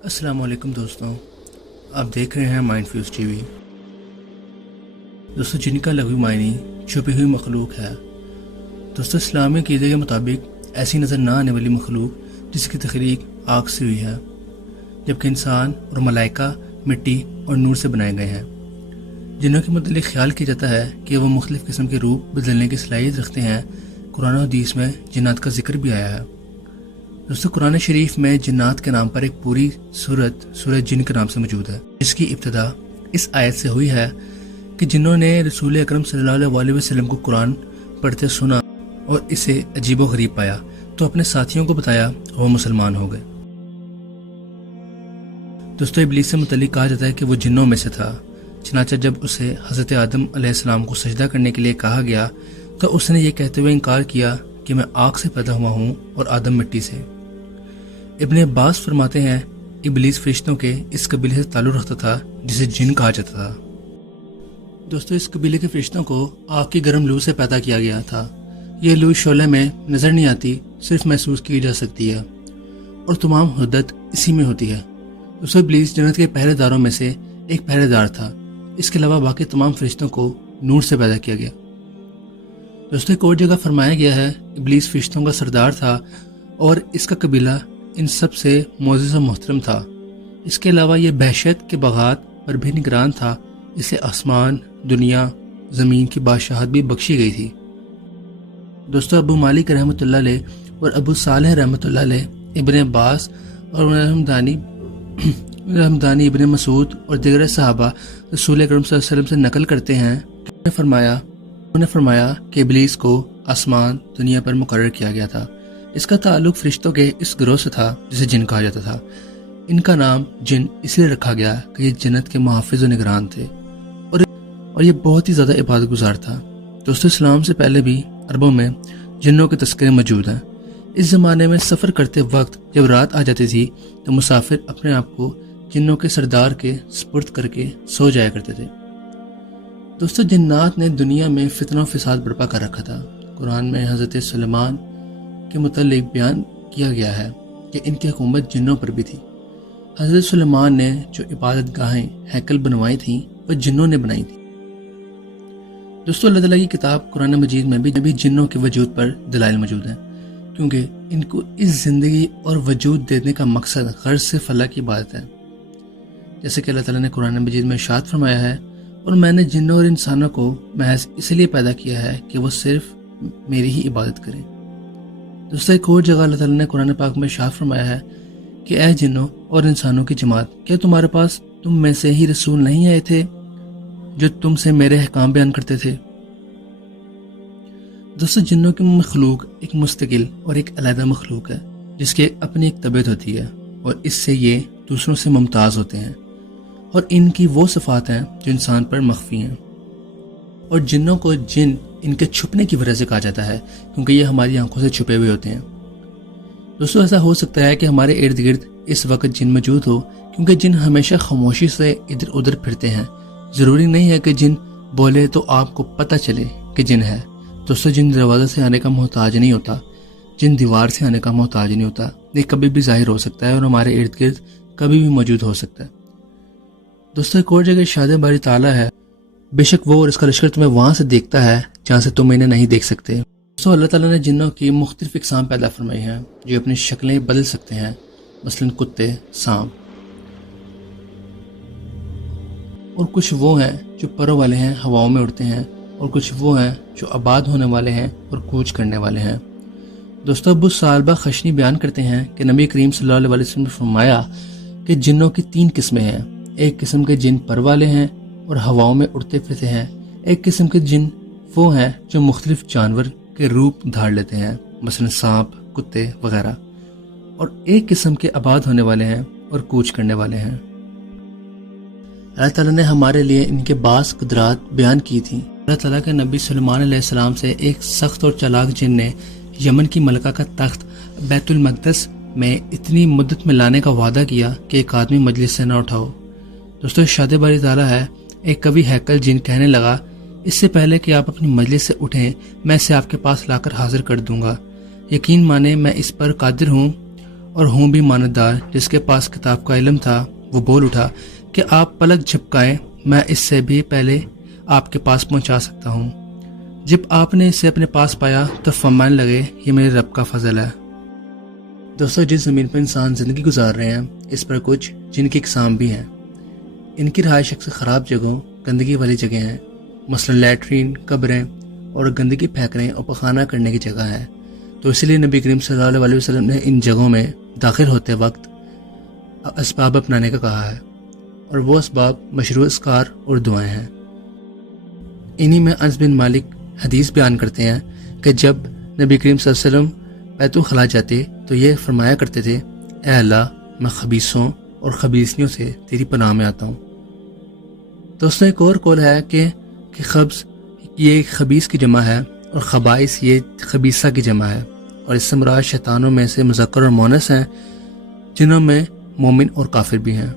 السلام علیکم دوستوں، آپ دیکھ رہے ہیں مائنڈ فیوز ٹی وی۔ دوستوں، جن کا لغوی معنی چھپی ہوئی مخلوق ہے۔ دوستوں، اسلامی عقیدے کے مطابق ایسی نظر نہ آنے والی مخلوق جس کی تخلیق آگ سے ہوئی ہے، جبکہ انسان اور ملائکہ مٹی اور نور سے بنائے گئے ہیں۔ جنوں کے متعلق خیال کیا جاتا ہے کہ وہ مختلف قسم کے روپ بدلنے کی صلاحیت رکھتے ہیں۔ قرآن و حدیث میں جنات کا ذکر بھی آیا ہے۔ دوستو، قرآن شریف میں جنات کے نام پر ایک پوری سورہ جن کے نام سے موجود ہے، جس کی ابتدا اس آیت سے ہوئی ہے کہ جنہوں نے رسول اکرم صلی اللہ علیہ وسلم کو قرآن پڑھتے سنا اور اسے عجیب و غریب پایا تو اپنے ساتھیوں کو بتایا اور وہ مسلمان ہو گئے۔ دوستو، ابلیس سے متعلق کہا جاتا ہے کہ وہ جنوں میں سے تھا، چنانچہ جب اسے حضرت آدم علیہ السلام کو سجدہ کرنے کے لیے کہا گیا تو اس نے یہ کہتے ہوئے انکار کیا کہ میں آگ سے پیدا ہوا ہوں اور آدم مٹی سے۔ ابن عباس فرماتے ہیں ابلیس فرشتوں کے اس قبیلے سے تعلق رکھتا تھا جسے جن کہا جاتا تھا۔ دوستو، اس قبیلے کے فرشتوں کو آگ کی گرم لو سے پیدا کیا گیا تھا۔ یہ لو شعلے میں نظر نہیں آتی، صرف محسوس کی جا سکتی ہے اور تمام حدت اسی میں ہوتی ہے۔ دوستو، ابلیس جنت کے پہرے داروں میں سے ایک پہرے دار تھا۔ اس کے علاوہ باقی تمام فرشتوں کو نور سے پیدا کیا گیا۔ دوستو، ایک اور جگہ فرمایا گیا ہے ابلیس فرشتوں کا سردار تھا اور اس کا قبیلہ ان سب سے معزز و محترم تھا۔ اس کے علاوہ یہ بحشت کے بغات پر بھی نگران تھا۔ اسے آسمان، دنیا، زمین کی بادشاہت بھی بخشی گئی تھی۔ دوستو، ابو مالک رحمۃ اللہ علیہ اور ابو صالح رحمۃ اللہ علیہ، ابن عباس اور رحمدانی ابن مسعود اور دیگر صحابہ رسول اکرم صلی اللہ علیہ وسلم سے نقل کرتے ہیں کہ انہوں نے فرمایا کہ ابلیس کو آسمان دنیا پر مقرر کیا گیا تھا۔ اس کا تعلق فرشتوں کے اس گروہ سے تھا جسے جن کہا جاتا تھا۔ ان کا نام جن اس لیے رکھا گیا کہ یہ جنت کے محافظ و نگران تھے اور یہ بہت ہی زیادہ عبادت گزار تھا۔ دوستو، اسلام سے پہلے بھی عربوں میں جنوں کے تذکرے موجود ہیں۔ اس زمانے میں سفر کرتے وقت جب رات آ جاتی تھی تو مسافر اپنے آپ کو جنوں کے سردار کے سپرد کر کے سو جایا کرتے تھے۔ دوستو، جنات نے دنیا میں فتنہ و فساد برپا کر رکھا تھا۔ قرآن میں حضرت سلیمان کے متعلق بیان کیا گیا ہے کہ ان کی حکومت جنوں پر بھی تھی۔ حضرت سلیمان نے جو عبادت گاہیں ہیکل بنوائی تھیں وہ جنوں نے بنائی تھیں۔ دوستو، اللہ تعالیٰ کی کتاب قرآن مجید میں بھی جنوں کے وجود پر دلائل موجود ہیں، کیونکہ ان کو اس زندگی اور وجود دینے کا مقصد غرض صرف اللہ کی عبادت ہے۔ جیسے کہ اللہ تعالیٰ نے قرآن مجید میں ارشاد فرمایا ہے، اور میں نے جنوں اور انسانوں کو محض اس لیے پیدا کیا ہے کہ وہ صرف میری ہی عبادت کریں۔ دوستو، ایک اور جگہ اللہ تعالیٰ نے قرآن پاک میں ارشاد فرمایا ہے کہ اے جنوں اور انسانوں کی جماعت، کیا تمہارے پاس تم میں سے ہی رسول نہیں آئے تھے جو تم سے میرے احکام بیان کرتے تھے؟ دوستو، جنوں کی مخلوق ایک مستقل اور ایک علیحدہ مخلوق ہے جس کی اپنی ایک طبیعت ہوتی ہے اور اس سے یہ دوسروں سے ممتاز ہوتے ہیں، اور ان کی وہ صفات ہیں جو انسان پر مخفی ہیں۔ اور جنوں کو جن ان کے چھپنے کی وجہ سے کہا جاتا ہے کیونکہ یہ ہماری آنکھوں سے چھپے ہوئے ہوتے ہیں۔ دوستو، ایسا ہو سکتا ہے کہ ہمارے ارد گرد اس وقت جن موجود ہو، کیونکہ جن ہمیشہ خاموشی سے ادھر ادھر پھرتے ہیں۔ ضروری نہیں ہے کہ جن بولے تو آپ کو پتہ چلے کہ جن ہے۔ دوستو، جن دروازے سے آنے کا محتاج نہیں ہوتا، جن دیوار سے آنے کا محتاج نہیں ہوتا، یہ کبھی بھی ظاہر ہو سکتا ہے اور ہمارے ارد گرد کبھی بھی موجود ہو سکتا ہے۔ دوستو، ایک اور جگہ ارشاد باری تعالیٰ ہے، بے شک وہ اور اس کا لشکر تمہیں وہاں سے دیکھتا ہے جہاں سے تم انہیں نہیں دیکھ سکتے۔ دوستو، اللہ تعالیٰ نے جنوں کی مختلف اقسام پیدا فرمائی ہیں جو اپنی شکلیں بدل سکتے ہیں، مثلا کتے، سانپ، اور کچھ وہ ہیں جو پروں والے ہیں، ہواؤں میں اڑتے ہیں، اور کچھ وہ ہیں جو آباد ہونے والے ہیں اور کوچ کرنے والے ہیں۔ دوستو، ابو ثعلبہ خشنی بیان کرتے ہیں کہ نبی کریم صلی اللہ علیہ وسلم نے فرمایا کہ جنوں کی 3 قسمیں ہیں۔ ایک قسم کے جن پر والے ہیں اور ہواؤں میں اڑتے پھرتے ہیں۔ ایک قسم کے جن وہ ہیں جو مختلف جانور کے روپ دھار لیتے ہیں، مثلا سانپ، کتے وغیرہ، اور ایک قسم کے آباد ہونے والے ہیں اور کوچ کرنے والے ہیں۔ اللہ تعالیٰ نے ہمارے لیے ان کے بعض قدرات بیان کی تھیں۔ اللہ تعالیٰ کے نبی سلیمان علیہ السلام سے ایک سخت اور چالاک جن نے یمن کی ملکہ کا تخت بیت المقدس میں اتنی مدت میں لانے کا وعدہ کیا کہ ایک آدمی مجلس سے نہ اٹھاؤ۔ دوستو، ارشاد باری تعالیٰ ہے، ایک کبھی ہیکل جن کہنے لگا، اس سے پہلے کہ آپ اپنی مجلس سے اٹھیں میں اسے آپ کے پاس لا کر حاضر کر دوں گا۔ یقین مانے میں اس پر قادر ہوں اور ہوں بھی ماندار جس کے پاس کتاب کا علم تھا، وہ بول اٹھا کہ آپ پلک جھپکائیں، میں اس سے بھی پہلے آپ کے پاس پہنچا سکتا ہوں۔ جب آپ نے اسے اپنے پاس پایا تو فرمانے لگے، یہ میرے رب کا فضل ہے۔ دوستو، جس زمین پر انسان زندگی گزار رہے ہیں، اس پر کچھ جن کی اقسام بھی ہیں۔ ان کی رہائش اکثر خراب جگہوں، گندگی والی جگہ ہیں، مثلا لیٹرین، قبریں اور گندگی پھینکنے اور پخانہ کرنے کی جگہ ہے۔ تو اسی لیے نبی کریم صلی اللہ علیہ وسلم نے ان جگہوں میں داخل ہوتے وقت اسباب اپنانے کا کہا ہے، اور وہ اسباب مشروع اذکار اور دعائیں ہیں۔ انہی میں انس بن مالک حدیث بیان کرتے ہیں کہ جب نبی کریم صلی اللہ علیہ وسلم بیت الخلاء جاتے تو یہ فرمایا کرتے تھے، اے اللہ، میں خبیثوں اور خبیثنیوں سے تیری پناہ میں آتا ہوں۔ دوستوں، ایک اور قول ہے کہ خبث یہ خبیث کی جمع ہے اور خبائث یہ خبیثہ کی جمع ہے، اور اس سے مراد شیطانوں میں سے مذکر اور مونث ہیں، جنوں میں مومن اور کافر بھی ہیں۔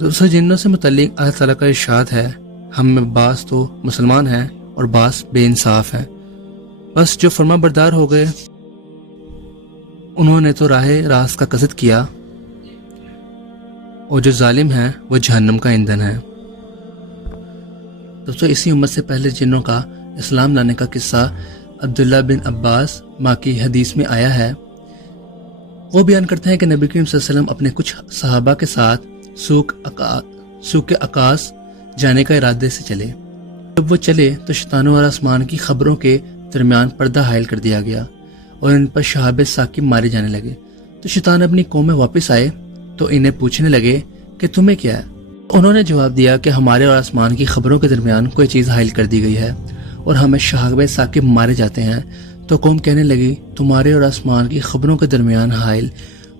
دوستوں، جنوں سے متعلق اللہ تعالیٰ کا ارشاد ہے، ہم میں بعض تو مسلمان ہیں اور بعض بے انصاف ہیں، بس جو فرما بردار ہو گئے انہوں نے تو راہ راست کا قصد کیا، اور جو ظالم ہیں وہ جہنم کا ایندھن ہے۔ دوستوں، اسی امت سے پہلے جنوں کا اسلام لانے کا قصہ عبداللہ بن عباس ماں کی حدیث میں آیا ہے۔ وہ بیان کرتے ہیں کہ نبی کریم صلی اللہ علیہ وسلم اپنے کچھ صحابہ کے ساتھ سوق عکاظ جانے کا ارادے سے چلے۔ جب وہ چلے تو شیطانوں اور آسمان کی خبروں کے درمیان پردہ حائل کر دیا گیا اور ان پر شہاب ثاقب مارے جانے لگے۔ تو شیطان اپنی قوم میں واپس آئے تو انہیں پوچھنے لگے کہ تمہیں کیا ہے؟ انہوں نے جواب دیا کہ ہمارے اور آسمان کی خبروں کے درمیان کوئی چیز حائل کر دی گئی ہے اور ہمیں شہاب ثاقب مارے جاتے ہیں۔ تو قوم کہنے لگی، تمہارے اور آسمان کی خبروں کے درمیان حائل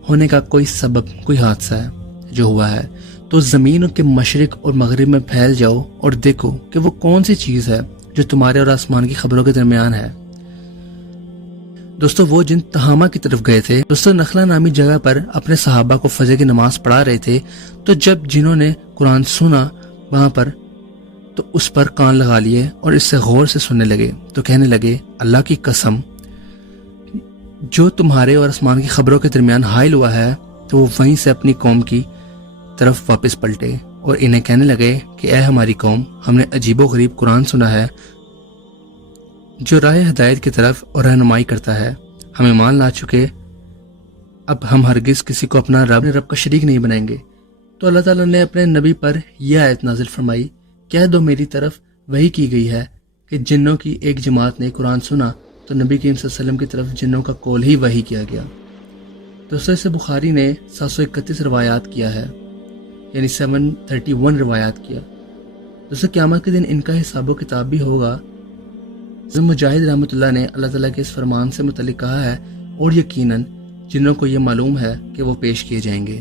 ہونے کا کوئی سبب، کوئی حادثہ ہے جو ہوا ہے، تو زمین کے مشرق اور مغرب میں پھیل جاؤ اور دیکھو کہ وہ کون سی چیز ہے جو تمہارے اور آسمان کی خبروں کے درمیان ہے۔ دوستو، وہ جن تہامہ کی طرف گئے تھے، دوستو نخلا نامی جگہ پر اپنے صحابہ کو فجر کی نماز پڑھا رہے تھے، تو جب جنہوں نے قرآن سنا وہاں پر تو اس پر کان لگا لیے اور اس سے غور سے سننے لگے، تو کہنے لگے، اللہ کی قسم، جو تمہارے اور آسمان کی خبروں کے درمیان حائل ہوا ہے، تو وہ وہیں سے اپنی قوم کی طرف واپس پلٹے اور انہیں کہنے لگے کہ اے ہماری قوم، ہم نے عجیب و غریب قرآن سنا ہے جو راہ ہدایت کی طرف اور رہنمائی کرتا ہے، ہم ایمان لا چکے، اب ہم ہرگز کسی کو اپنا رب کا شریک نہیں بنائیں گے۔ تو اللہ تعالیٰ نے اپنے نبی پر یہ آیت نازل فرمائی، کہہ دو میری طرف وحی کی گئی ہے کہ جنوں کی ایک جماعت نے قرآن سنا تو نبی کریم صلی اللہ علیہ وسلم کی طرف جنوں کا قول ہی وحی کیا گیا۔ دوستوں، اسے بخاری نے 731 روایات کیا ہے، یعنی 731 روایات کیا۔ دوستوں، قیامت کے دن ان کا حساب و کتاب بھی ہوگا۔ مجاہد رحمۃ اللہ نے اللہ تعالیٰ کے اس فرمان سے متعلق کہا ہے، اور یقیناً جنوں کو یہ معلوم ہے کہ وہ پیش کیے جائیں گے۔